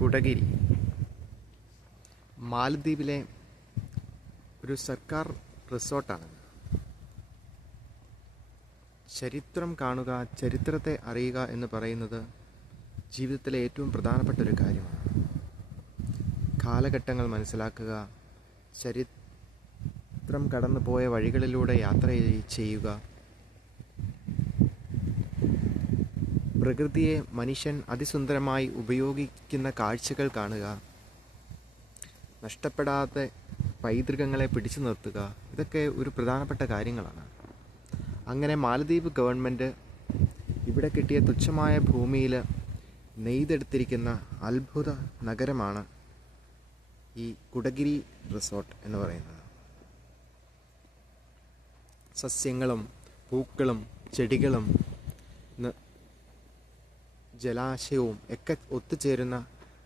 കുടകിരി മാലദ്വീപിലെ ഒരു സർക്കാർ റിസോർട്ടാണ്. ചരിത്രം കാണുക, ചരിത്രത്തെ അറിയുക എന്ന് പറയുന്നത് ജീവിതത്തിലെ ഏറ്റവും പ്രധാനപ്പെട്ട ഒരു കാര്യമാണ്. കാലഘട്ടങ്ങൾ മനസ്സിലാക്കുക, ചരിത്രം കടന്നു പോയ വഴികളിലൂടെ യാത്ര ചെയ്യുക, പ്രകൃതിയെ മനുഷ്യൻ അതിസുന്ദരമായി ഉപയോഗിക്കുന്ന കാഴ്ചകൾ കാണുക, നഷ്ടപ്പെടാതെ പൈതൃകങ്ങളെ പിടിച്ചു നിർത്തുക, ഇതൊക്കെ ഒരു പ്രധാനപ്പെട്ട കാര്യങ്ങളാണ്. അങ്ങനെ മാലദ്വീപ് ഗവൺമെൻറ് ഇവിടെ കിട്ടിയ തുച്ഛമായ ഭൂമിയിൽ നെയ്തെടുത്തിരിക്കുന്ന അത്ഭുത നഗരമാണ് ഈ കുടകിരി റിസോർട്ട് എന്ന് പറയുന്നത്. സസ്യങ്ങളും പൂക്കളും ചെടികളും ജലാശയവും ഒക്കെ ഒത്തുചേരുന്ന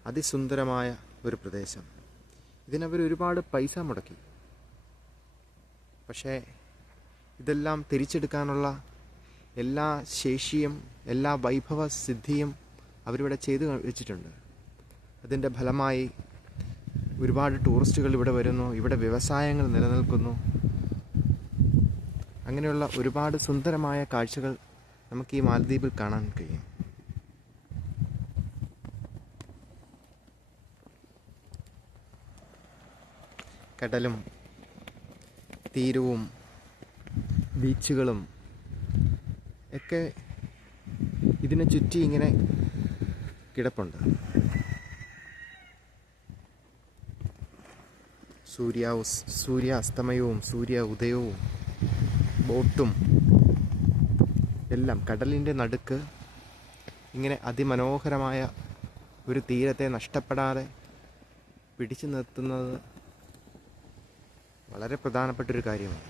അതിസുന്ദരമായ ഒരു പ്രദേശം. ഇതിനവർ ഒരുപാട് പൈസ മുടക്കി. പക്ഷേ ഇതെല്ലാം തിരിച്ചെടുക്കാനുള്ള എല്ലാ ശേഷിയും എല്ലാ വൈഭവ സിദ്ധിയും അവരിവിടെ ചെയ്തു വെച്ചിട്ടുണ്ട്. അതിൻ്റെ ഫലമായി ഒരുപാട് ടൂറിസ്റ്റുകൾ ഇവിടെ വരുന്നു, ഇവിടെ വ്യവസായങ്ങൾ നിലനിൽക്കുന്നു. അങ്ങനെയുള്ള ഒരുപാട് സുന്ദരമായ കാഴ്ചകൾ നമുക്ക് ഈ മാലദ്വീപിൽ കാണാൻ കഴിയും. കടലും തീരവും ബീച്ചുകളും ഒക്കെ ഇതിനെ ചുറ്റി ഇങ്ങനെ കിടപ്പുണ്ട്. സൂര്യാസ്തമയവും സൂര്യ ഉദയവും ബോട്ടും എല്ലാം കടലിൻ്റെ നടുക്ക് ഇങ്ങനെ അതിമനോഹരമായ ഒരു തീരത്തെ നഷ്ടപ്പെടാതെ പിടിച്ചു നിർത്തുന്നത് വളരെ പ്രധാനപ്പെട്ടൊരു കാര്യമാണ്.